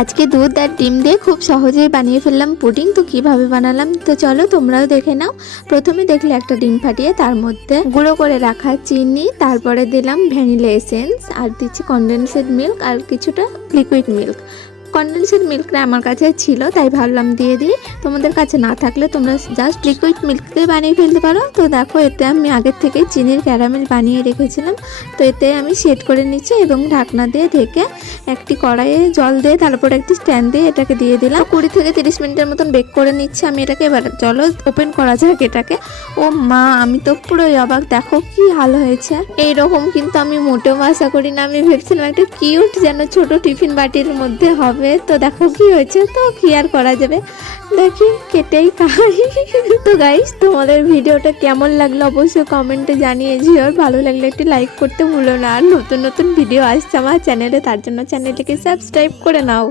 আজকে দুধ আর ডিম দিয়ে খুব সহজেই বানিয়ে ফেললাম পুডিং। তো কিভাবে বানালাম তো চলো তোমরাও দেখে নাও। প্রথমে দেখলে একটা ডিম ফাটিয়ে তার মধ্যে গুঁড়ো করে রাখা চিনি, তারপরে দিলাম ভ্যানিলা এসেন্স, আর দিচ্ছি কনডেন্সড মিল্ক আর কিছুটা লিকুইড মিল্ক। কনডেন্সড মিল্কটা আমার কাছে ছিল তাই ভাবলাম দিয়ে দিই। তোমাদের কাছে না থাকলে তোমরা জাস্ট লিকুইড মিল্ক দিয়ে বানিয়ে ফেলতে পারো। তো দেখো এতে আমি আগের থেকে চিনির ক্যারামেল বানিয়ে রেখেছিলাম। তো এতে আমি সেট করে নিচ্ছি এবং ঢাকনা দিয়ে ঢেকে একটি কড়াইয়ে জল দিয়ে তারপর একটি স্ট্যান্ড দিয়ে এটাকে দিয়ে দিলাম। 20 থেকে 30 মিনিটের মতন বেক করে নিচ্ছি আমি এটাকে। এবার চলো ওপেন করা যাক এটাকে। ও মা, আমি তো পুরোই অবাক, দেখো কি হাল হয়েছে। এইরকম কিন্তু আমি মোটেও আশা করি না। আমি ভেবেছিলাম একটা কিউট যেন ছোট টিফিন বাটির মধ্যে হবে। তো দেখো কি হয়েছে, তো কি আর করা যাবে, দেখি কেটেই খাই। তো গাইস, তোমাদের ভিডিওটা কেমন লাগলো অবশ্যই কমেন্টে জানিয়ে দিও। আর ভালো লাগলে একটি লাইক করতে ভুলো না। আর নতুন নতুন ভিডিও আসছে আমার চ্যানেলে, তার জন্য চ্যানেলটিকে সাবস্ক্রাইব করে নাও।